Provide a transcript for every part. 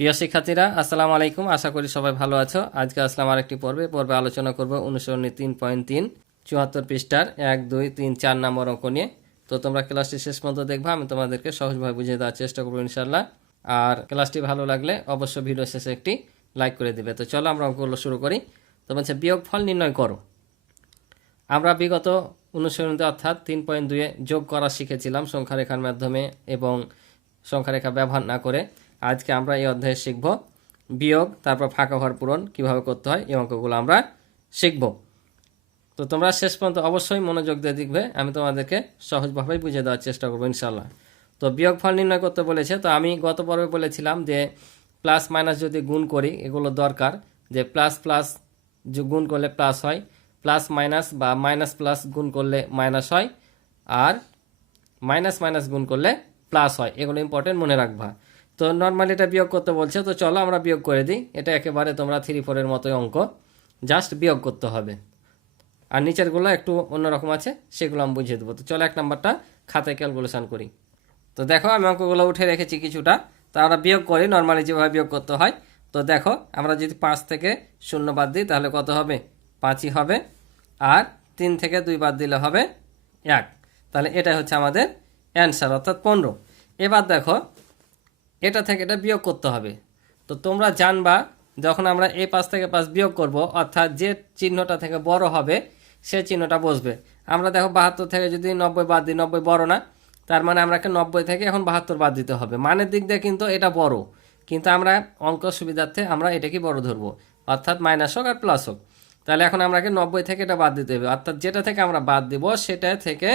প্রিয় শিক্ষার্থীরা, আসসালামু আলাইকুম। আশা করি সবাই ভালো আছো। আজকে আসলাম আরেকটি পর্বে আলোচনা করব অনুসরণী 3.3 74 পৃষ্ঠার 1, 2, 3, 4 নম্বর অঙ্ক নিয়ে। তো তোমরা ক্লাসটি শেষ পর্যন্ত দেখবা, আমি তোমাদেরকে সহজভাবে বুঝিয়ে দেওয়ার চেষ্টা করবো ইনশাল্লাহ। আর ক্লাসটি ভালো লাগলে অবশ্যই ভিডিও শেষে একটি লাইক করে দিবে। তো চলো আমরা অঙ্কগুলো শুরু করি। তো বলছে বিয়োগফল নির্ণয় করো। আমরা বিগত অনুসরণীতে অর্থাৎ 3.2 যোগ করা শিখেছিলাম সংখ্যারেখার মাধ্যমে এবং সংখ্যারেখা ব্যবহার না করে। আজকে আমরা এই অধ্যায়ে শিখব বিয়োগ, তারপর ফাঁকা ঘর পূরণ কীভাবে করতে হয়, এই অঙ্কগুলো আমরা শিখব। তো তোমরা শেষ পর্যন্ত অবশ্যই মনোযোগ দিয়ে দেখবে, আমি তোমাদেরকে সহজভাবেই বুঝিয়ে দেওয়ার চেষ্টা করবো ইনশাল্লাহ। তো বিয়োগফল নির্ণয় করতে বলেছে। তো আমি গত পর্বে বলেছিলাম যে প্লাস মাইনাস যদি গুণ করি, এগুলো দরকার, যে প্লাস প্লাস গুণ করলে প্লাস হয়, প্লাস মাইনাস বা মাইনাস প্লাস গুণ করলে মাইনাস হয়, আর মাইনাস মাইনাস গুণ করলে প্লাস হয়। এগুলো ইম্পর্টেন্ট, মনে রাখবা। তো নর্মালি এটা বিয়োগ করতে বলছে, তো চলো আমরা বিয়োগ করে দিই। এটা একেবারে তোমরা 3-4 মতোই অঙ্ক, জাস্ট বিয়োগ করতে হবে। আর নিচেরগুলো একটু অন্যরকম আছে, সেগুলো আমি বুঝিয়ে দেবো। তো চলো 1 নম্বরটা খাতায় ক্যালকুলেশন করি। তো দেখো আমি অঙ্কগুলো উঠে রেখেছি কিছুটা। তো আমরা বিয়োগ করি নর্মালি যেভাবে বিয়োগ করতে হয়। তো দেখো আমরা যদি 5 থেকে 0 বাদ দিই তাহলে কত হবে? 5ই হবে। আর 3 থেকে 2 বাদ দিলে হবে 1। তাহলে এটা হচ্ছে আমাদের অ্যান্সার, অর্থাৎ 15। এবার দেখো এটা থেকে এটা বিয়োগ করতে হবে। তো তোমরা জানবা যখন আমরা এই 5 থেকে 5 বিয়োগ করব, অর্থাৎ যে চিহ্নটা থেকে বড় হবে সে চিহ্নটা বসবে। আমরা দেখো 72 থেকে যদি 90 বাদ দিই, 90 বড় না, তার মানে আমাকে 90 থেকে এখন 72 বাদ দিতে হবে। মানের দিক দিয়ে কিন্তু এটা বড়, কিন্তু আমরা অঙ্ক সুবিধার্থে আমরা এটাকে বড় ধরবো, অর্থাৎ মাইনাস হোক আর প্লাস হোক। তাহলে এখন আমাকে 90 থেকে এটা বাদ দিতে হবে, অর্থাৎ যেটা থেকে আমরা বাদ দিব সেটা থেকে,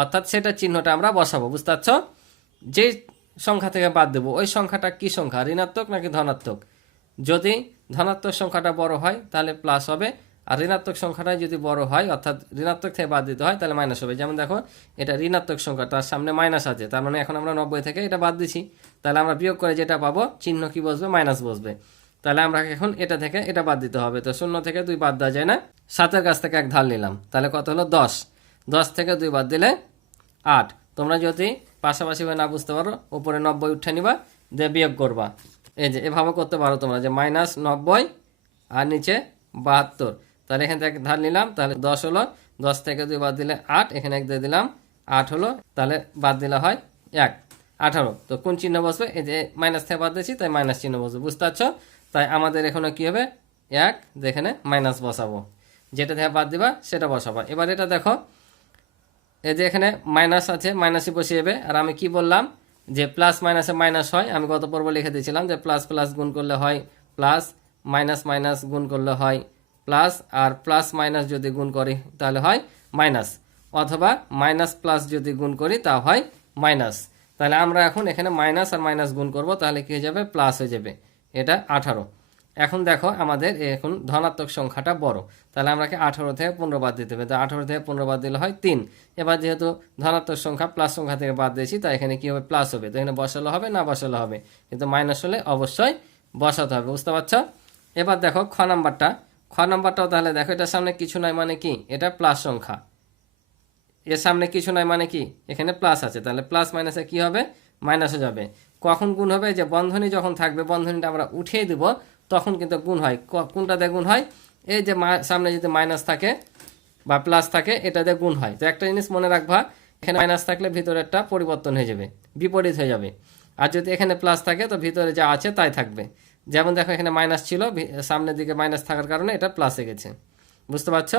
অর্থাৎ সেটা চিহ্নটা আমরা বসাবো। বুঝতে পারছ? যে সংখ্যা থেকে বাদ দেবো ওই সংখ্যাটা কি সংখ্যা, ঋণাত্মক নাকি ধনাত্মক? যদি ধনাত্মক সংখ্যাটা বড় হয় তাহলে প্লাস হবে, আর ঋণাত্মক সংখ্যাটা যদি বড় হয়, অর্থাৎ ঋণাত্মক থেকে বাদ দিতে হয়, তাহলে মাইনাস হবে। যেমন দেখো এটা ঋণাত্মক সংখ্যা, তার সামনে মাইনাস আছে, তার মানে এখন আমরা 90 থেকে এটা বাদ দিছি, তাহলে আমরা বিয়োগ করে যেটা পাবো চিহ্ন কি বসবে? মাইনাস বসবে। তাহলে আমরা এখন এটা থেকে এটা বাদ দিতে হবে। তো 0 থেকে 2 বাদ দেওয়া যায় না, 7-এর কাছ থেকে 1 ধার নিলাম, তাহলে কত হলো? 10। 10 থেকে 2 বাদ দিলে 8। তোমরা যদি পাশাপাশি না বুঝতে পারো, উপরে 90 উঠে নিবা, দিয়ে বিয়োগ করবা। এই যে এভাবে করতে পারো তোমরা, যে -90 আর নিচে 72। তাহলে এখান থেকে ধার নিলাম, তাহলে 10 হলো। 10 থেকে 2 বাদ দিলে 8, এখানে 1 দিয়ে দিলাম, 8 হলো। তাহলে বাদ দিলে হয় 1, 18। তো কোন চিহ্ন বসবে? এই যে মাইনাস থেকে বাদ দিয়েছি, তাই মাইনাস চিহ্ন বসবে। বুঝতে পারছো? তাই আমাদের এখানে কি হবে? 1, যেখানে মাইনাস বসাবো, যেটা থেকে বাদ দিবা সেটা বসাবো। এবার এটা দেখো, এই যে এখানে মাইনাস আছে, মাইনাসই বসিয়ে যাবে। আর আমি কি বললাম? যে প্লাস মাইনাসে মাইনাস হয়। আমি গত পর্ব লিখে দিয়েছিলাম যে প্লাস প্লাস গুণ করলে হয় প্লাস, মাইনাস মাইনাস গুণ করলে হয় প্লাস, আর প্লাস মাইনাস যদি গুণ করি তাহলে হয় মাইনাস, অথবা মাইনাস প্লাস যদি গুণ করি তা হয় মাইনাস। তাহলে আমরা এখন এখানে মাইনাস আর মাইনাস গুণ করব, তাহলে কি হয়ে যাবে? প্লাস হয়ে যাবে। এটা 18। এখন দেখো আমাদের এখন ধনাত্মক সংখ্যাটা বড়, তাহলে আমাকে 18 থেকে 15 বাদ দিতে হবে। তো 18 থেকে 15 বাদ দিলে হয় 3। এবার যেহেতু ধনাত্মক সংখ্যা প্লাস সংখ্যা থেকে বাদ দিয়েছি, তাই এখানে কি হবে? প্লাস হবে। তো এখানে বসালে হবে না বসালে হবে, কিন্তু মাইনাস হলে অবশ্যই বসাতে হবে। বুঝতে পারছো? এবার দেখো খ নাম্বারটাও তাহলে দেখো, এটার সামনে কিছু নাই মানে কি? এটা প্লাস সংখ্যা, এর সামনে কিছু নাই মানে কি? এখানে প্লাস আছে, তাহলে প্লাস মাইনাসে কি হবে? মাইনাসে যাবে। কখন গুণ হবে? যে বন্ধনী যখন থাকবে, বন্ধনীটা আমরা উঠিয়ে দিব, তখন কিন্তু গুণ হয়। কোনটা দিয়ে গুণ হয়? এই যে সামনে যদি মাইনাস থাকে বা প্লাস থাকে, এটা দিয়ে গুণ হয়। তো একটা জিনিস মনে রাখবা, এখানে মাইনাস থাকলে ভিতরেরটা পরিবর্তন হয়ে যাবে, বিপরীত হয়ে যাবে। আর যদি এখানে প্লাস থাকে তো ভিতরে যা আছে তাই থাকবে। যেমন দেখো এখানে মাইনাস ছিল, সামনের দিকে মাইনাস থাকার কারণে এটা প্লাসে গেছে। বুঝতে পারছো?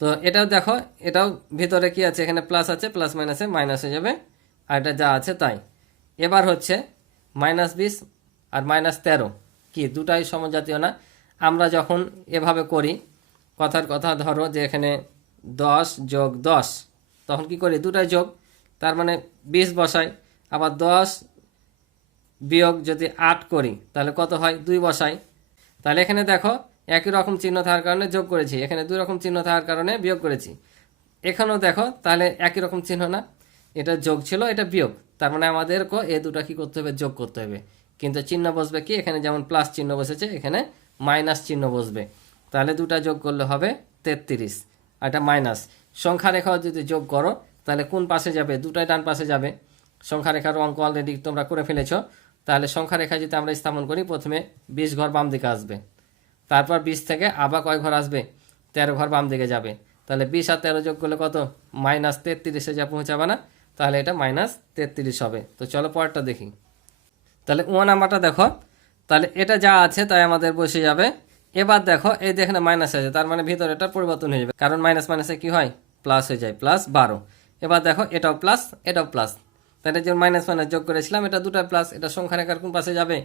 তো এটাও দেখো, এটাও ভিতরে কি আছে? এখানে প্লাস আছে, প্লাস মাইনাসে মাইনাস হয়ে যাবে, আর এটা যা আছে তাই। এবার হচ্ছে -20 আর -13, কি দুটাই সমজাতীয় না? আমরা যখন এভাবে করি, কথার কথা ধরো যে এখানে 10 যোগ 10, তখন কি করি? দুটাই যোগ, তার মানে 20 বসাই। আবার 10 বিয়োগ যদি 8 করি তাহলে কত হয়? 2 বসাই। তাহলে এখানে দেখো একই রকম চিহ্ন থাকার কারণে যোগ করেছি, এখানে 2 রকম চিহ্ন থাকার কারণে বিয়োগ করেছি। এখানেও দেখো তাহলে একই রকম চিহ্ন না? এটা যোগ ছিল, এটা বিয়োগ, তার মানে আমাদেরকে এই দুটা কি করতে হবে? যোগ করতে হবে। কিন্তু চিহ্ন বসবে কি? এখানে যেমন প্লাস চিহ্ন বসেছে, এখানে মাইনাস চিহ্ন বসবে। তাহলে দুটা যোগ করলে হবে 33, আর এটা মাইনাস। সংখ্যা রেখাও যদি যোগ করো তাহলে কোন পাশে যাবে? দুটাই ডান পাশে যাবে। সংখ্যা রেখার অঙ্ক অলরেডি তোমরা করে ফেলেছ। তাহলে সংখ্যা রেখায় যদি আমরা স্থাপন করি, প্রথমে 20 ঘর বাম দিকে আসবে, তারপর 20 থেকে আবার কয় ঘর আসবে, 13 ঘর বাম দিকে যাবে। তাহলে 20 আর 13 যোগ করলে কত, -33-এ যা পৌঁছাবে না, তাহলে এটা -33 হবে। তো চলো পরেরটা দেখি। তাহলে 1 নাম্বারটা দেখো, তাহলে এটা যা আছে তাই আমাদের বসে যাবে। এবার দেখো এই যে এখানে মাইনাস আছে, তার মানে ভিতরে এটা পরিবর্তন হয়ে যাবে, কারণ মাইনাস মাইনাসে কি হয়, প্লাস হয়ে যায়, +12। এবার দেখো এটাও প্লাস, এটাও প্লাস, তাহলে যে মাইনাস মাইনাস যোগ করেছিলাম এটা দুটো প্লাস, এটা সংখ্যা রেখার কোন পাশে যাবে,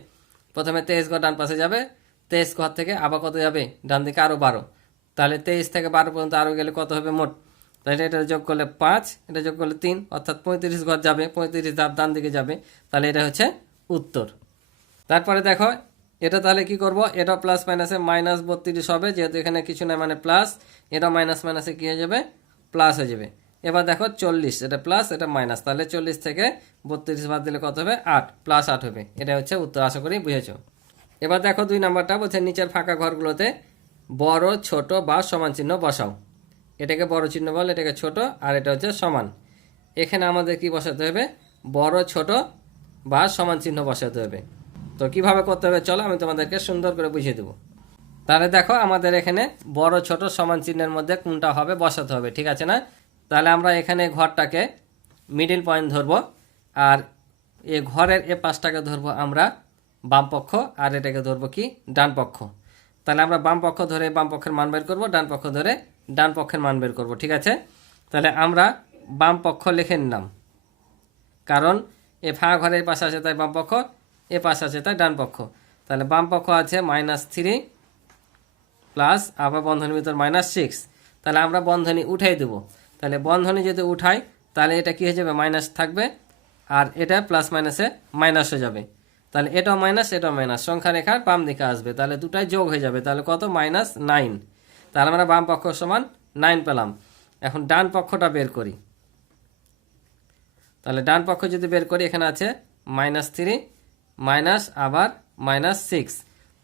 প্রথমে 23 ঘর ডান পাশে যাবে, 23 ঘর থেকে আবার কত যাবে, ডান দিকে আরও 12। তাহলে 23 থেকে 12 পর্যন্ত আরও গেলে কত হবে মোট, তাহলে এটা যোগ করলে 5, এটা যোগ করলে 3, অর্থাৎ 35 ঘর যাবে, 35 ধাপ ডান দিকে যাবে। তাহলে এটা হচ্ছে উত্তর। তারপরে দেখো এটা তাহলে কি করব, এটা প্লাস মাইনাসে -32 হবে, যেহেতু এখানে কিছু নাই মানে প্লাস, এটা মাইনাস মাইনাসে কি হয়ে যাবে, প্লাস হয়ে যাবে। এবার দেখো 40, এটা প্লাস এটা মাইনাস, তাহলে 40 থেকে 32 বাদ দিলে কত হবে, 8, +8 হবে। এটা হচ্ছে উত্তর, আশা করি বুঝেছো। এবার দেখো 2 নাম্বারটা বলছে নিচের ফাঁকা ঘরগুলোতে বড় ছোট বা সমান চিহ্ন বসাও। এটাকে বড় চিহ্ন বল, এটাকে ছোট, আর এটা হচ্ছে সমান। এখানে আমাদের কি বসাতে হবে, বড় ছোট বা সমান চিহ্ন বসাতে হবে। তো কিভাবে করতে হবে চলো আমি তোমাদেরকে সুন্দর করে বুঝিয়ে দেবো। তাহলে দেখো আমাদের এখানে বড় ছোট সমান চিহ্নের মধ্যে কোনটা হবে বসাতে হবে, ঠিক আছে না। তাহলে আমরা এখানে ঘরটাকে মিডিল পয়েন্ট ধরবো, আর এই ঘরের এ পাশটাকে ধরবো আমরা বাম পক্ষ, আর এটাকে ধরবো কি ডান পক্ষ। তাহলে আমরা বাম পক্ষ ধরে বাম পক্ষের মান বের করবো, ডান পক্ষ ধরে ডান পক্ষের মান বের করবো, ঠিক আছে। তাহলে আমরা বাম পক্ষ লিখে নিলাম, কারণ এ ফাঁকা ঘরের পাশে আছে তাই বাম পক্ষ, এ পাশে আছে তাই ডান পক্ষ। তাহলে বাম পক্ষ আছে -3 প্লাস আবার বন্ধনীর ভিতর -6। তাহলে আমরা বন্ধনী উঠাই দেব। তাহলে বন্ধনী যদি উঠাই তাহলে এটা কি হয়ে যাবে, মাইনাস থাকবে, আর এটা প্লাস মাইনাসে মাইনাস হয়ে যাবে। তাহলে এটাও মাইনাস, এটাও মাইনাস, সংখ্যা রেখার বাম দিকে আসবে, তাহলে দুটাই যোগ হয়ে যাবে। তাহলে কত, -9। তাহলে আমরা বাম পক্ষ সমান 9 পেলাম। এখন ডান পক্ষটা বের করি। তাহলে ডান পক্ষ যদি বের করি, এখানে আছে -3 মাইনাস আবার -6।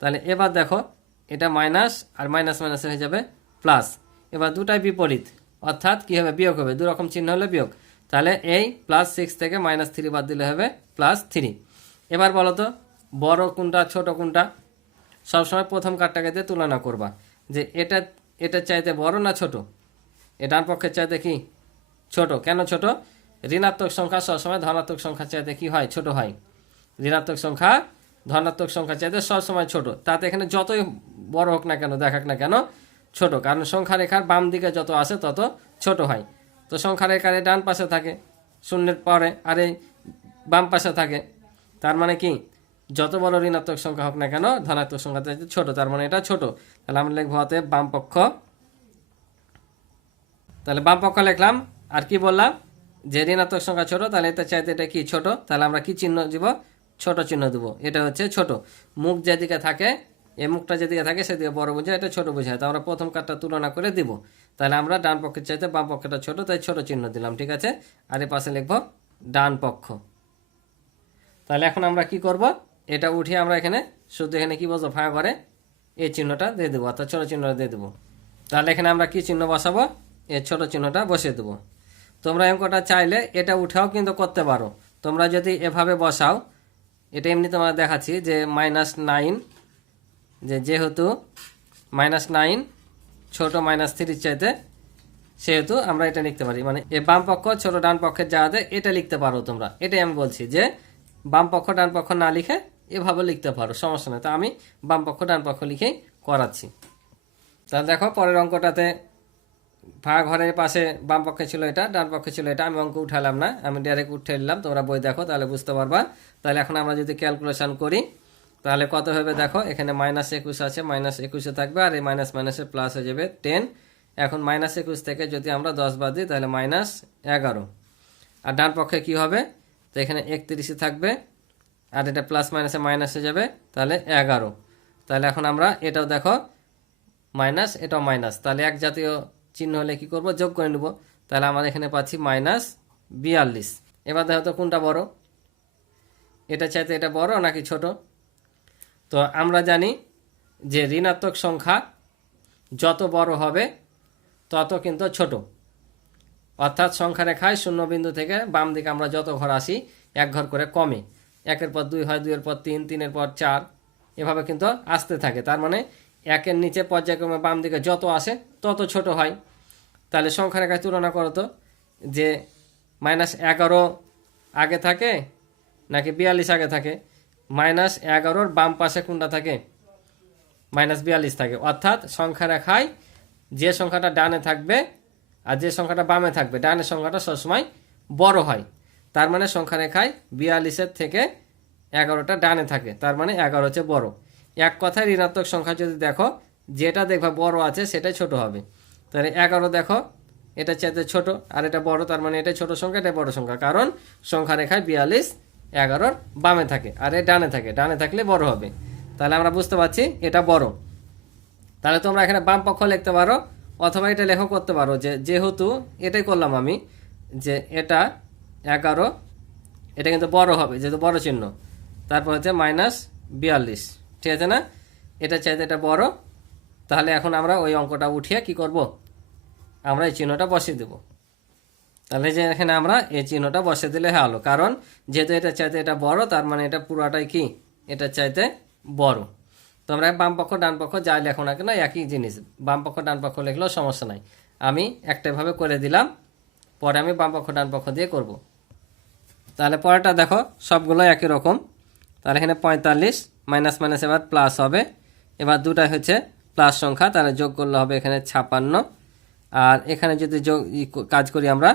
তাহলে এবার দেখো এটা মাইনাস আর মাইনাস মাইনাস হয়ে যাবে প্লাস। এবার দুটাই বিপরীত, অর্থাৎ কি হবে, বিয়োগ হবে, দুরকম চিহ্ন হলে বিয়োগ। তাহলে এই +6 থেকে -3 বাদ দিলে হবে +3। এবার বলো তো বড় কোনটা ছোট কোনটা, সবসময় প্রথম কার্ডটাকে দিয়ে তুলনা করবা যে এটা চাইতে বড় না ছোট। এ ডান পক্ষের চাইতে কি ছোট, কেন ছোট, ঋণাত্মক সংখ্যা সবসময় ধনাত্মক সংখ্যার চাইতে কি হয়, ছোট হয়। ঋণাত্মক সংখ্যা ধনাত্মক সংখ্যার চাইতে সবসময় ছোট, তাতে এখানে যতই বড় হোক না কেন, দেখাক না কেন, ছোট, কারণ সংখ্যা রেখার বাম দিকে যত আসে তত ছোট হয়। তো সংখ্যা রেখার ডান পাশে থাকে শূন্যের পরে, আর এই বাম পাশে থাকে, তার মানে কি যত বড় ঋণাত্মক সংখ্যা হোক না কেন ধনাত্মক সংখ্যা চাইতে ছোট, তার মানে এটা ছোট। তাহলে আমরা লিখবো হাতে বাম পক্ষ। তাহলে বাম পক্ষ লিখলাম, আর কি বললাম যে ঋণাত্মক সংখ্যা ছোট, তাহলে এটা চাইতে এটা কি ছোট, তাহলে আমরা কি চিহ্ন দিব, ছোট চিহ্ন দেবো। এটা হচ্ছে ছোট, মুখ যেদিকে থাকে, এই মুখটা যেদিকে থাকে সেদিকে বড় বোঝায়, এটা ছোট বোঝায়। তো আমরা প্রথম কার্ডটা তুলনা করে দিব। তাহলে আমরা ডান পক্ষের চাইতে বাম পক্ষটা ছোট, তাই ছোট চিহ্ন দিলাম, ঠিক আছে। আর এর পাশে লিখবো ডান পক্ষ। তাহলে এখন আমরা কি করব, এটা উঠিয়ে আমরা এখানে শুধু এখানে কি বলবো, ফাঁকা ঘরে এই চিহ্নটা দিয়ে দেবো, অর্থাৎ ছোট চিহ্নটা দিয়ে দেবো। তাহলে এখানে আমরা কি চিহ্ন বসাবো, এই ছোট চিহ্নটা বসিয়ে দেবো। তোমরা অঙ্কটা চাইলে এটা উঠেও কিন্তু করতে পারো। তোমরা যদি এভাবে বসাও, এটা এমনি তোমরা দেখাচ্ছি যে -9, যেহেতু -9 ছোট -3 চাইতে, সেহেতু আমরা এটা লিখতে পারি, মানে এ বাম পক্ষ ছোট ডান পক্ষের যা আছে এটা লিখতে পারো তোমরা। এটাই আমি বলছি যে বাম পক্ষ ডান পক্ষ না লিখে এভাবে লিখতে পারো, সমস্যা নেই। তো আমি বাম পক্ষ ডান পক্ষ লিখেই করাচ্ছি। তাহলে দেখো পরের অঙ্কটাতে ফাঁকা ঘরের পাশে বাম পক্ষে ছিল এটা, ডান পক্ষে ছিল এটা, আমি অঙ্ক উঠালাম না, আমি ডাইরেক্ট উঠে নিলাম, তোমরা বই দেখো তাহলে বুঝতে পারবা। তাহলে এখন আমরা যদি ক্যালকুলেশন করি তাহলে কত হবে দেখো, এখানে -21 আছে, -21 থাকবে, আর এই মাইনাস মাইনাসে প্লাস হয়ে যাবে 10। এখন -21 থেকে যদি আমরা 10 বাদ দিই তাহলে -11। আর ডান পক্ষে কি হবে, তো এখানে 31 থাকবে, আর এটা প্লাস মাইনাসে মাইনাস হয়ে যাবে, তাহলে 11। তাহলে এখন আমরা এটাও দেখো মাইনাস, এটাও মাইনাস, তাহলে এক জাতীয় চিহ্ন হলে কি করব, যোগ করে নেব। তাহলে আমাদের এখানে পাচ্ছি -42। এবার দেখো তো কোনটা বড়, এটা চাইতে এটা বড় নাকি ছোট। তো আমরা জানি যে ঋণাত্মক সংখ্যা যত বড় হবে তত কিন্তু ছোট, অর্থাৎ সংখ্যা রেখায় শূন্য বিন্দু থেকে বাম দিকে আমরা যত ঘর আসি এক ঘর করে কমে, 1-এর পর 2 হয়, 2-এর পর 3, 3-এর পর 4, এভাবে কিন্তু আসতে থাকে। তার মানে 1-এর নিচে পর্যায়ক্রমে বাম দিকে যত আসে তত ছোট হয়। তাহলে সংখ্যা রেখায় তুলনা করো তো, যে -11 আগে থাকে নাকি 42 আগে থাকে? -11-র বাম পাশে কোনটা থাকে? -42 থাকে। অর্থাৎ সংখ্যা রেখায় যে সংখ্যাটা ডানে থাকবে আর যে সংখ্যাটা বামে থাকবে, ডানের সংখ্যাটা সবসময় বড় হয়। তার মানে সংখ্যা রেখায় 42-এর থেকে 11টা ডানে থাকে, তার মানে 11 হচ্ছে বড়। এক কথায় ঋণাত্মক সংখ্যা যদি দেখো, যেটা দেখবা বড় আছে সেটাই ছোট হবে। তাহলে 11 দেখো, এটা চাইতে ছোট আর এটা বড়, তার মানে এটা ছোট সংখ্যা, এটা বড় সংখ্যা, কারণ সংখ্যা রেখায় 42 11-র বামে থাকে আর এ ডানে থাকে, ডানে থাকলে বড় হবে। তাহলে আমরা বুঝতে পারছি এটা বড়। তাহলে তোমরা এখানে বাম পক্ষ লিখতে পারো অথবা এটা লেখো করতে পারো, যে যেহেতু এটাই করলাম আমি, যে এটা 11, এটা কিন্তু বড় হবে যেহেতু বড় চিহ্ন, তারপর হচ্ছে -42, ঠিক আছে না? এটা চাইতে এটা বড়। তাহলে এখন আমরা ওই অঙ্কটা উঠিয়ে কি করব, আমরা এই চিহ্নটা বসিয়ে দেব। তাহলে যে এখানে আমরা এই চিহ্নটা বসিয়ে দিলে হলো, কারণ যেহেতু এটা চাইতে এটা বড়, তার মানে এটা পুরাটাই কি এটা চাইতে বড়। তোমরা বাম পক্ষ ডান পক্ষ যাই লেখো না কেন একই জিনিস, বাম পক্ষ ডান পক্ষ লিখলেও সমস্যা নাই। আমি একটাভাবে করে দিলাম, পরে আমি বাম পক্ষ ডান পক্ষ দিয়ে করব। তাহলে পরেরটা দেখো, সবগুলো একই রকম। তাহলে এখানে 45 মাইনাস মাইনাস এবার প্লাস হবে। এবার দুটাই হচ্ছে প্লাস সংখ্যা, তাহলে যোগ করলে হবে এখানে 56। আর এখানে যদি যোগ কাজ করি আমরা,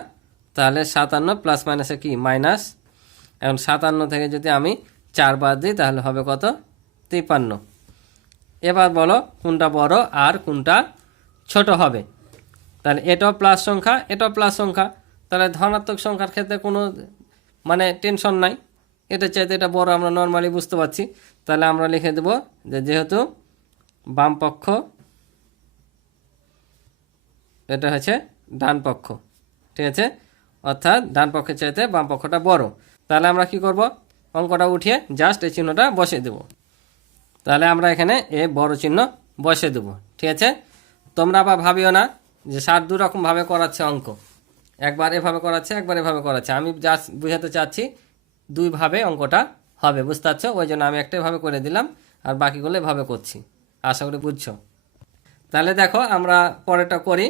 তাহলে 57 প্লাস মাইনাসে কি মাইনাস। এখন 57 থেকে যদি আমি 4 বাদ দিই তাহলে হবে কত? 53। এবার বলো কোনটা বড় আর কোনটা ছোট হবে। তাহলে এটাও প্লাস সংখ্যা, এটাও প্লাস সংখ্যা, তাহলে ধনাত্মক সংখ্যার ক্ষেত্রে কোনো মানে টেনশন নাই, এটা চাইতে এটা বড় আমরা নর্মালি বুঝতে পারছি। তাহলে আমরা লিখে দেব যে যেহেতু বাম পক্ষ এটা হচ্ছে ডান পক্ষ, ঠিক আছে, অর্থাৎ ডান পক্ষের চাইতে বাম পক্ষটা বড়। তাহলে আমরা কি করব, অঙ্কটা উঠিয়ে জাস্ট এই চিহ্নটা বসিয়ে দেব। তাহলে আমরা এখানে এ বড় চিহ্ন বসিয়ে দেব, ঠিক আছে। তোমরা আবার ভাবিও না যে স্যার দু রকমভাবে করাচ্ছে অঙ্ক, একবার এভাবে করাচ্ছে একবার এভাবে করাচ্ছে। আমি জাস্ট বুঝাতে চাচ্ছি দুইভাবে অঙ্কটা হবে, বুঝতে পারছো? ওই জন্য আমি একটাই ভাবে করে দিলাম আর বাকিগুলো এভাবে করছি, আশা করি বুঝছো। তাহলে দেখো আমরা পরেরটা করি।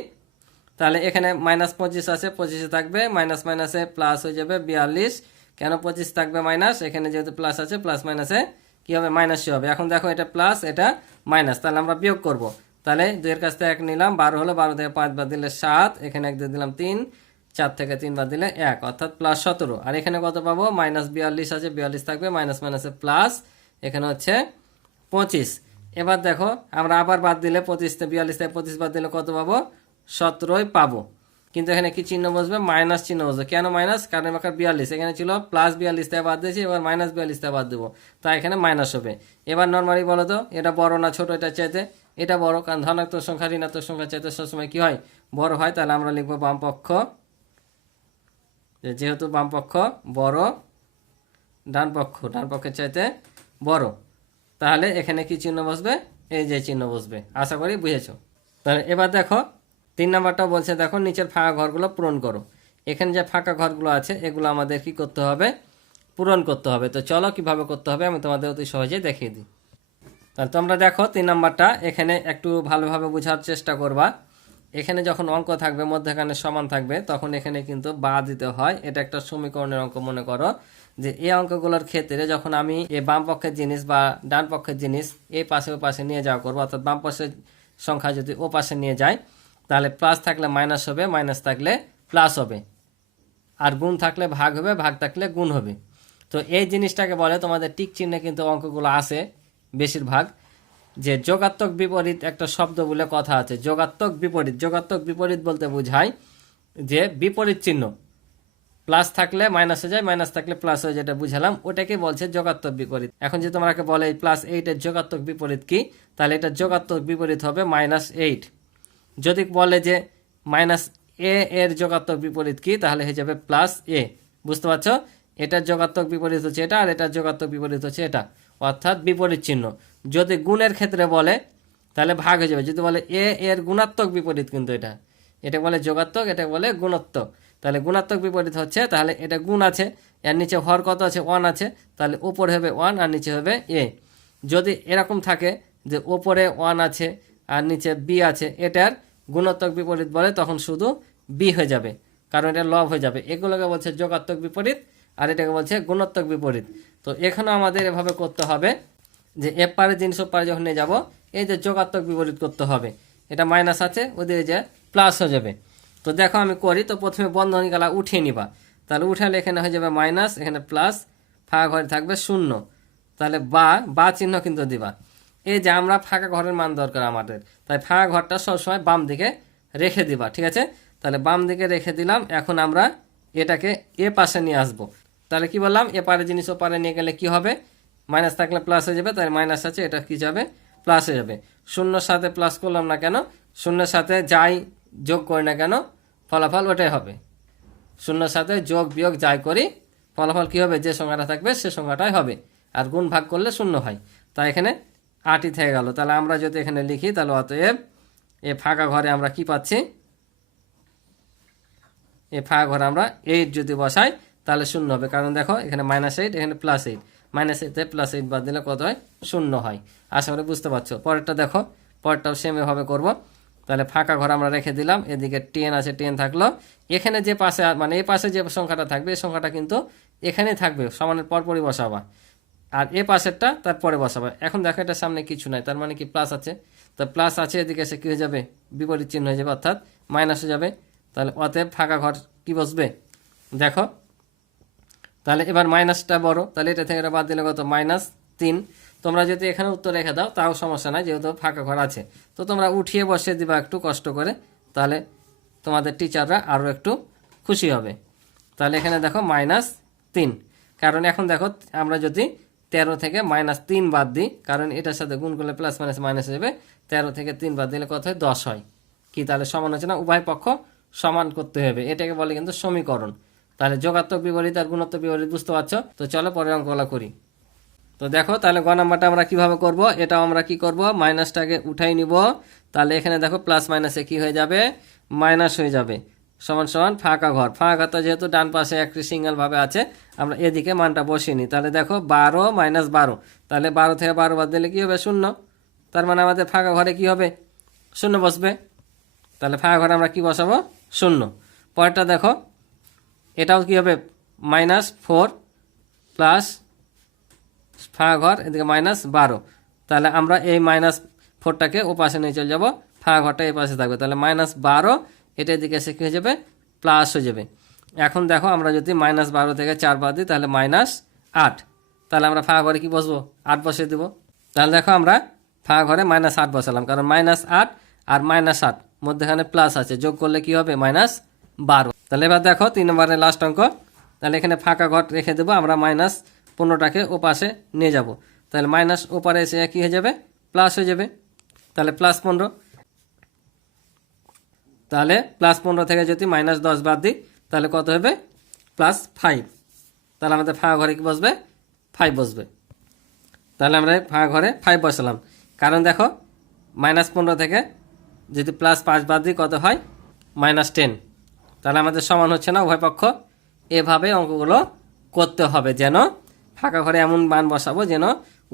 তাহলে এখানে -25 আছে, 25 থাকবে, মাইনাস মাইনাসে প্লাস হয়ে যাবে 42। কেন 25 থাকবে মাইনাস? এখানে যেহেতু প্লাস আছে, প্লাস মাইনাসে কি হবে মাইনাসই হবে। এখন দেখো এটা প্লাস এটা মাইনাস, তাহলে আমরা বিয়োগ করব। তাহলে 2 এর কাছ থেকে 1 নিলাম, 12 হলো, 12 থেকে 5 বাদ দিলে 7, এখানে 1 দিয়ে দিলাম 3, 4 থেকে 3 বাদ দিলে 1, অর্থাৎ +17। আর এখানে কত পাবো? -42 আছে, 42 থাকবে, মাইনাস মাইনাসে প্লাস, এখানে হচ্ছে 25। এবার দেখো আমরা আবার বাদ দিলে 25 থেকে 42 থেকে 25 বাদ দিলে কত পাবো? 17 পাবো। কিন্তু এখানে কি চিহ্ন বসবে? মাইনাস চিহ্ন বসবে। কেন মাইনাস? কারণ এবার 42, এখানে ছিল +42 থেকে বাদ দিয়েছি, এবার -42 থেকে বাদ দেবো, তাই এখানে মাইনাস হবে। এবার নর্মালি বলো তো এটা বড় না ছোট? এটা চাইতে এটা বড়, কারণ ধনাত্মক সংখ্যা ঋণাত্মক সংখ্যা চাইতে সবসময় কি হয়? বড় হয়। তাহলে আমরা লিখবো বাম পক্ষ, যেহেতু বাম পক্ষ বড়, ডান পক্ষের চাইতে বড়, তাহলে এখানে কি চিহ্ন বসবে? এই যে চিহ্ন বসবে। আশা করি বুঝেছো। তাহলে এবার দেখো 3 নাম্বারটা বলছে, দেখো নিচের ফাঁকা ঘরগুলো পূরণ করো। এখানে যে ফাঁকা ঘরগুলো আছে এগুলো আমাদের কি করতে হবে? পূরণ করতে হবে। তো চলো কিভাবে করতে হবে আমি তোমাদের অতি সহজে দেখিয়ে দিই। তাহলে তোমরা দেখো 3 নাম্বারটা এখানে একটু ভালোভাবে বোঝার চেষ্টা করবা। এখানে যখন অঙ্ক থাকবে মধ্যখানে সমান থাকবে, তখন এখানে কিন্তু বা দিতে হয়। এটা একটা সমীকরণের অঙ্ক মনে করো, যে এই অঙ্কগুলোর ক্ষেত্রে যখন আমি এই বাম পক্ষের জিনিস বা ডান পক্ষের জিনিস এই পাশে ও পাশে নিয়ে যাওয়া করবো, অর্থাৎ বাম পাশের সংখ্যা যদি ও পাশে নিয়ে যায়, তাহলে প্লাস থাকলে মাইনাস হবে, মাইনাস থাকলে প্লাস হবে, আর গুণ থাকলে ভাগ হবে, ভাগ থাকলে গুণ হবে। তো এই জিনিসটাকে বলে, তোমাদের টিক চিহ্নে কিন্তু অঙ্কগুলো আসে বেশিরভাগ, যে যোগাত্মক বিপরীত একটা শব্দ বলে কথা আছে। যোগাত্মক বিপরীত, যোগাত্মক বিপরীত বলতে বোঝায় যে বিপরীত চিহ্ন, প্লাস থাকলে মাইনাস হয়ে যায়, মাইনাস থাকলে প্লাস হয়ে যায়, যেটা বুঝালাম ওটাকে বলছে যোগাত্মক বিপরীত। এখন যদি তোমাকে বলে +8 এর যোগাত্মক বিপরীত কি, তাহলে এটা যোগাত্মক বিপরীত হবে -8। যদি বলে যে -a এর যোগাত্মক বিপরীত কি, তাহলে হয়ে যাবে +a। বুঝতে পারছো? এটার যোগাত্মক বিপরীত হচ্ছে এটা, আর এটার যোগাত্মক বিপরীত হচ্ছে এটা, অর্থাৎ বিপরীত চিহ্ন। যদি গুণের ক্ষেত্রে বলে তাহলে ভাগ হয়ে যাবে। যদি বলে a এর গুণাত্মক বিপরীত, কিন্তু এটা বলে যোগাত্মক, এটা বলে গুণাত্মক। তাহলে গুণাত্মক বিপরীত হচ্ছে, তাহলে এটা গুণ আছে, এর নিচে হর কত আছে 1 আছে, তাহলে উপরে হবে 1 আর নিচে হবে এ। যদি এরকম থাকে যে ওপরে 1 আছে আর নিচে বি আছে, এটার গুণাত্মক বিপরীত বলে, তখন শুধু বি হয়ে যাবে, কারণ এটা লব হয়ে যাবে। এগুলোকে বলছে যোগাত্মক বিপরীত আর এটাকে বলছে গুণাত্মক বিপরীত। তো এখানে আমাদের এভাবে করতে হবে যে এ পারে জিনিস ও পারে যখন নিয়ে যাবো, এই যে যোগাত্মক বিপরীত করতে হবে, এটা মাইনাস আছে ওদিকে যে প্লাস হয়ে যাবে। তো দেখো আমি করি, তো প্রথমে বন্ধনীগুলা উঠিয়ে নিবা, তাহলে উঠালে এখানে হয়ে যাবে মাইনাস, এখানে প্লাস, ফাঁকা ঘরে থাকবে 0, তাহলে বা চিহ্ন কিন্তু দিবা। এই যে আমরা ফাঁকা ঘরের মান দরকার আমাদের, তাই ফাঁকা ঘরটা সবসময় বাম দিকে রেখে দিবা, ঠিক আছে। তাহলে বাম দিকে রেখে দিলাম। এখন আমরা এটাকে এ পাশে নিয়ে আসবো। তাহলে কি বললাম, এ পারে জিনিস ও পারে নিয়ে গেলে কি হবে, মাইনাস থাকলে প্লাস হয়ে যাবে, তাহলে মাইনাস আছে, এটা কি যাবে, প্লাস হয়ে যাবে। শূন্যর সাথে প্লাস করলাম না কেন, শূন্যের সাথে যাই যোগ করি না কেন, ফলাফল ওটাই হবে। শূন্যর সাথে যোগ বিয়োগ যাই করি, ফলাফল কি হবে, যে সংখ্যাটা থাকবে সে সংখ্যাটাই হবে। আর গুণ ভাগ করলে 0 হয়, তাই এখানে 8ই থেকে গেল। তাহলে আমরা যদি এখানে লিখি, তাহলে অতএব এ ফাঁকা ঘরে আমরা কি পাচ্ছি, এ ফাঁকা ঘরে আমরা 8 যদি বসাই তাহলে 0 হবে, কারণ দেখো এখানে -8 এখানে +8, -8 +8 বাদ দিলে কত হয়, 0 হয়। আশা করি বুঝতে পারছো। পরেরটা দেখো, পরেরটাও সেম এভাবে করব। তাহলে ফাঁকা ঘর আমরা রেখে দিলাম, এদিকে 10 আছে, 10 থাকলো। এখানে যে পাশে মানে এই পাশে যে সংখ্যাটা থাকবে, এই সংখ্যাটা কিন্তু এখানেই থাকবে, সমানের পরপরই বসাবা, আর এ পাশেরটা তারপরে বসাবা। এখন দেখো এটার সামনে কিছু নাই, তার মানে কি প্লাস আছে, তো প্লাস আছে, এদিকে এসে কি হয়ে যাবে, বিপরীত চিহ্ন হয়ে যাবে, অর্থাৎ মাইনাস হয়ে যাবে। তাহলে অতএব ফাঁকা ঘর কি বসবে দেখো। তাহলে এবার মাইনাসটা বড়, তাহলে এটা থেকে এটা বাদ দিলে কত, -3। তোমরা যদি এখানে উত্তর রেখে দাও তাও সমস্যা নাই, যেহেতু ফাঁকা ঘর আছে। তো তোমরা উঠিয়ে বসিয়ে দিবা একটু কষ্ট করে, তাহলে তোমাদের টিচাররা আরও একটু খুশি হবে। তাহলে এখানে দেখো -3, কারণ এখন দেখো আমরা যদি 13 থেকে -3 বাদ দিই, কারণ এটার সাথে গুণ করলে প্লাস মাইনাস মাইনাস হয়ে যাবে, 13 থেকে 3 বাদ দিলে কত হয়, 10 হয়। কি তাহলে সমান হচ্ছে না, উভয় পক্ষ সমান করতে হবে, এটাকে বলে কিন্তু সমীকরণ। তাহলে যোগাত্মক বিপরীত আর গুণাত্মক বিপরীত বুঝতে পারছো। তো চলো পরের অঙ্কগুলো করি। তো দেখো তাহলে গ নাম্বারটা আমরা কিভাবে করব, এটাও আমরা কি করব, মাইনাসটাকে উঠাই নিব। তাহলে এখানে দেখো প্লাস মাইনাসে কি হয়ে যাবে, মাইনাস হয়ে যাবে, সমান সমান ফাঁকা ঘর। ফাঁকা ঘরটা যেহেতু ডান পাশে একটি সিঙ্গেল ভাবে আছে, আমরা এদিকে মানটা বসিয়ে নিই। তাহলে দেখো 12 - 12, তাহলে 12 থেকে 12 বাদ দিলে কি হবে, 0। তার মানে আমাদের ফাঁকা ঘরে কি হবে, 0 বসবে। তাহলে ফাঁকা ঘরে আমরা কি বসাবো, 0। পরেরটা দেখো, এটাও কি হবে, -4 প্লাস ফাঁকা ঘর এদিকে -12। তাহলে আমরা এই -4টাকে ও পাশে নিয়ে চলে যাবো, ফাঁকা ঘরটা এই পাশে থাকবে। তাহলে -12, এটা এদিকে এসে কী হয়ে যাবে, প্লাস হয়ে যাবে। এখন দেখো আমরা যদি -12 থেকে 4 বাদ দিই, তাহলে -8। তাহলে আমরা ফাঁকা ঘরে কি বসবো, 8 বসিয়ে দেবো। তাহলে দেখো আমরা ফাঁকা ঘরে -8 বসালাম, কারণ -8 আর -8 মধ্যেখানে প্লাস আছে, যোগ করলে কি হবে, -12। তাহলে এবার দেখো 3 নম্বরের লাস্ট অঙ্ক। তাহলে এখানে ফাঁকা ঘর রেখে দেবো, আমরা -15টাকে ও পাশে নিয়ে যাব। তাহলে মাইনাস ওপারে এসে কি হয়ে যাবে, প্লাস হয়ে যাবে। তাহলে +15, তাহলে +15 থেকে যদি -10 বাদ দিই, তাহলে কত হবে, +5। তাহলে আমাদের ফাঁকা ঘরে কি বসবে, 5 বসবে। তাহলে আমরা ফাঁকা ঘরে 5 বসালাম, কারণ দেখো -15 থেকে যদি +5 বাদ দিই কত হয়, -10। তাহলে আমাদের সমান হচ্ছে না উভয় পক্ষ। এভাবে অঙ্কগুলো করতে হবে, যেন ফাঁকা ঘরে এমন মান বসাবো যেন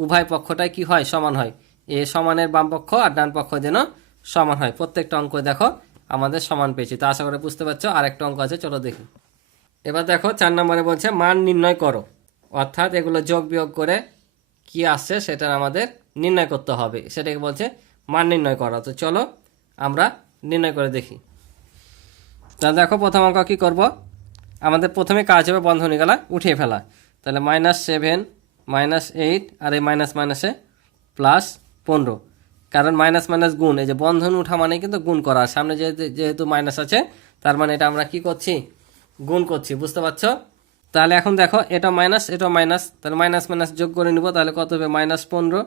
উভয় পক্ষটাই কি হয়, সমান হয়। এ সমানের বাম পক্ষ আর ডান পক্ষ যেন সমান হয়। প্রত্যেকটা অঙ্ক দেখো আমাদের সমান পেয়েছি। তো আশা করে বুঝতে পারছো। আরেকটা অঙ্ক আছে, চলো দেখি। এবার দেখো 4 নম্বরে বলছে মান নির্ণয় করো, অর্থাৎ এগুলো যোগ বিয়োগ করে কি আসছে সেটা আমাদের নির্ণয় করতে হবে, সেটাকে বলছে মান নির্ণয় করা। তো চলো আমরা নির্ণয় করে দেখি। তাহলে দেখো প্রথম অঙ্ক কী করব, আমাদের প্রথমে কাজ হবে বন্ধনীগুলা উঠিয়ে ফেলা। তাহলে -7 -8 আর এই মাইনাস মাইনাসে +15, কারণ মাইনাস মাইনাস গুণ, এই যে বন্ধন উঠা মানে কিন্তু গুণ করা, সামনে যেহেতু মাইনাস আছে তার মানে এটা আমরা কি করছি, গুণ করছি, বুঝতে পারছো। তাহলে এখন দেখো এটা মাইনাস এটা মাইনাস, তাহলে মাইনাস মাইনাস যোগ করে নিব, তাহলে কত হবে, -15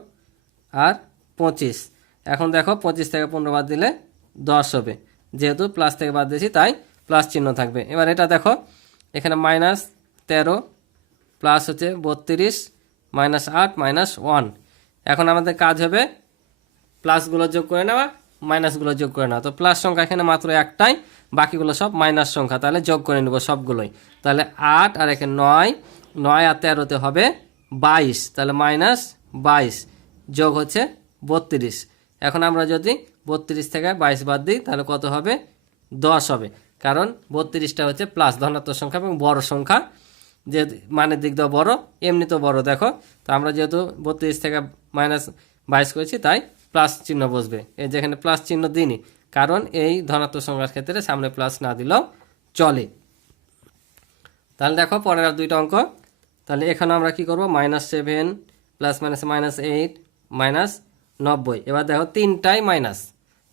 আর 25। এখন দেখো 25 থেকে 15 বাদ দিলে 10 হবে, যেহেতু প্লাস থেকে বাদ দিয়েছি তাই প্লাস চিহ্ন থাকবে। এবার এটা দেখো এখানে -13 প্লাস হচ্ছে 32 -8 -1। এখন আমাদের কাজ হবে প্লাসগুলো যোগ করে নেওয়া, মাইনাসগুলো যোগ করে নেওয়া। তো প্লাস সংখ্যা এখানে মাত্র একটাই, বাকিগুলো সব মাইনাস সংখ্যা, তাহলে যোগ করে নেব সবগুলোই। তাহলে 8 আর একে 9, 9 আর 13তে হবে 22, তাহলে -22 যোগ হচ্ছে 32। এখন আমরা যদি 32 থেকে 22 বাদ দিই তাহলে কত হবে? 10 হবে, কারণ 32টা হচ্ছে প্লাস ধনাত্মক সংখ্যা এবং বড় সংখ্যা, যে মানের দিক দিয়ে বড়, এমনিতেও বড়। দেখো, তো আমরা যেহেতু 32 থেকে -22 করেছি তাই প্লাস চিহ্ন বসবে। এই যেখানে প্লাস চিহ্ন দিইনি, কারণ এই ধনাত্মক সংখ্যার ক্ষেত্রে সামনে প্লাস না দিলেও চলে। তাহলে দেখো পরের আর দুইটা অঙ্ক। তাহলে এখানে আমরা কি করব? -7 প্লাস -8 -90। এবার দেখো তিনটাই মাইনাস,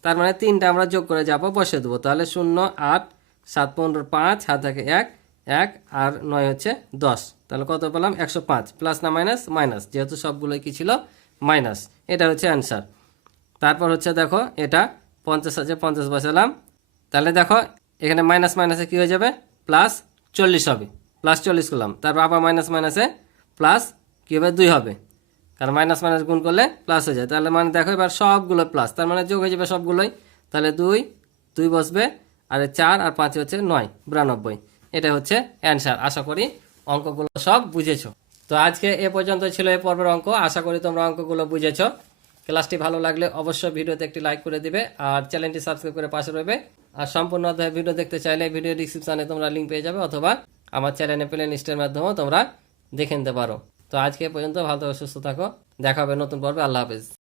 তার মানে তিনটা আমরা যোগ করে যাব বসে দেবো। তাহলে 0, 8, 7, 15, 5, হাত থাকে 1, 1 আর 9 হচ্ছে 10। তাহলে কত পেলাম? 105। প্লাস না মাইনাস? মাইনাস, যেহেতু সবগুলোই কি ছিল? মাইনাস। এটা হচ্ছে অ্যান্সার। তারপর হচ্ছে দেখো এটা 50 আছে, 50 বসালাম। তাহলে দেখো এখানে মাইনাস মাইনাসে কী হয়ে যাবে? প্লাস 40 হবে। প্লাস 40 করলাম, তারপর আবার মাইনাস মাইনাসে প্লাস কী হবে? 2 হবে, কারণ মাইনাস মাইনাস গুণ করলে প্লাস হয়ে যায়। তাহলে মানে দেখো এবার সবগুলো প্লাস, তার মানে যোগ হয়ে যাবে সবগুলোই। তাহলে 2 বসবে, আর 4 আর 5 হচ্ছে 9, 92। এটা হচ্ছে অ্যান্সার। আশা করি অঙ্কগুলো সব বুঝেছো। তো আজকে এ পর্যন্ত ছিল এই পর্বের অঙ্ক। আশা করি তোমরা অঙ্কগুলো বুঝেছো। ক্লাসটি ভালো লাগলে অবশ্যই ভিডিওতে একটি লাইক করে দিবে, আর চ্যানেলটি সাবস্ক্রাইব করে পাশে রইবে। আর সম্পূর্ণ অধ্যায় ভিডিও দেখতে চাইলে ভিডিও ডিসক্রিপশনে তোমরা লিঙ্ক পেয়ে যাবে, অথবা আমার চ্যানেলে প্লে লিস্টের মাধ্যমেও তোমরা দেখে নিতে পারো। তো আজকে এ পর্যন্ত, ভালো থাকো, সুস্থ থাকো, দেখা হবে নতুন পর্বে। আল্লাহ হাফেজ।